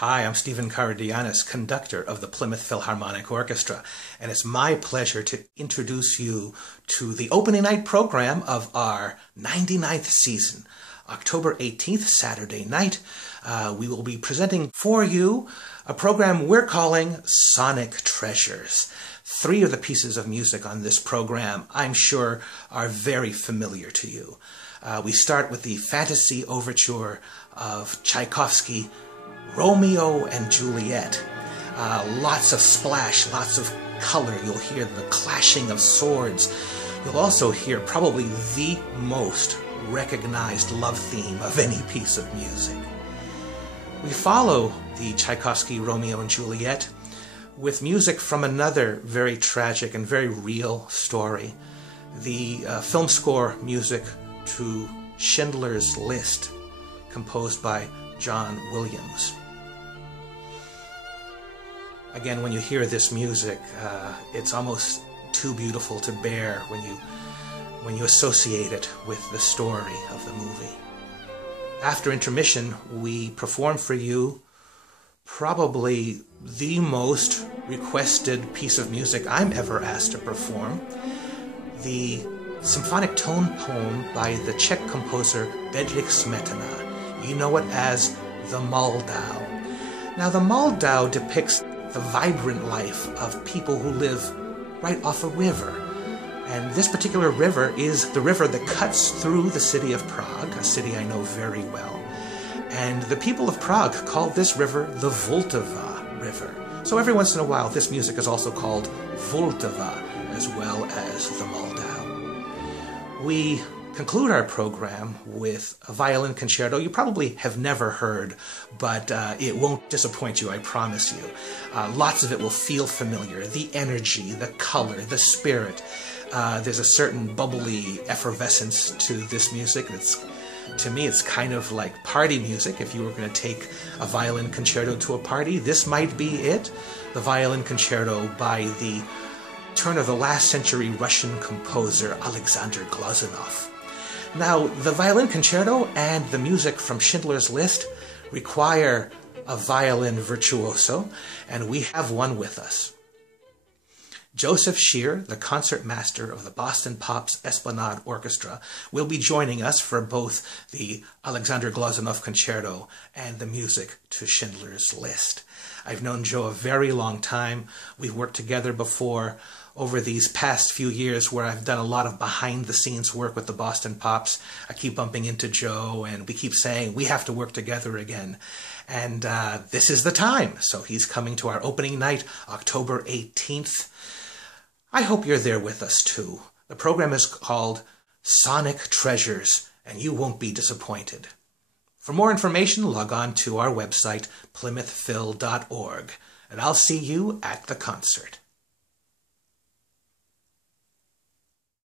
Hi, I'm Stephen Karidoyanes, conductor of the Plymouth Philharmonic Orchestra, and it's my pleasure to introduce you to the opening night program of our 99th season. October 18th, Saturday night, we will be presenting for you a program we're calling Sonic Treasures. 3 of the pieces of music on this program, I'm sure, are very familiar to you. We start with the fantasy overture of Tchaikovsky, Romeo and Juliet. Lots of splash, lots of color. You'll hear the clashing of swords. You'll also hear probably the most recognized love theme of any piece of music. We follow the Tchaikovsky Romeo and Juliet with music from another very tragic and very real story, the film score music to Schindler's List, composed by John Williams. Again, when you hear this music, it's almost too beautiful to bear when you associate it with the story of the movie. After intermission, we perform for you probably the most requested piece of music I'm ever asked to perform, the symphonic tone poem by the Czech composer Bedřich Smetana. You know it as the Moldau. Now, the Moldau depicts the vibrant life of people who live right off a river. And this particular river is the river that cuts through the city of Prague, a city I know very well. And the people of Prague call this river the Vltava River. So every once in a while, this music is also called Vltava, as well as the Moldau. We conclude our program with a violin concerto you probably have never heard, but it won't disappoint you, I promise you. Lots of it will feel familiar. The energy, the color, the spirit. There's a certain bubbly effervescence to this music. To me, it's kind of like party music. If you were going to take a violin concerto to a party, this might be it. The violin concerto by the turn of the last century Russian composer Alexander Glazunov. Now, the violin concerto and the music from Schindler's List require a violin virtuoso, and we have one with us. Joseph Shear, the concertmaster of the Boston Pops Esplanade Orchestra, will be joining us for both the Alexander Glazunov concerto and the music to Schindler's List. I've known Joe a very long time. We've worked together before over these past few years where I've done a lot of behind-the-scenes work with the Boston Pops. I keep bumping into Joe, and we keep saying, we have to work together again. And this is the time. So he's coming to our opening night, October 18th. I hope you're there with us, too. The program is called Sonic Treasures, and you won't be disappointed. For more information, log on to our website, plymouthphil.org, and I'll see you at the concert.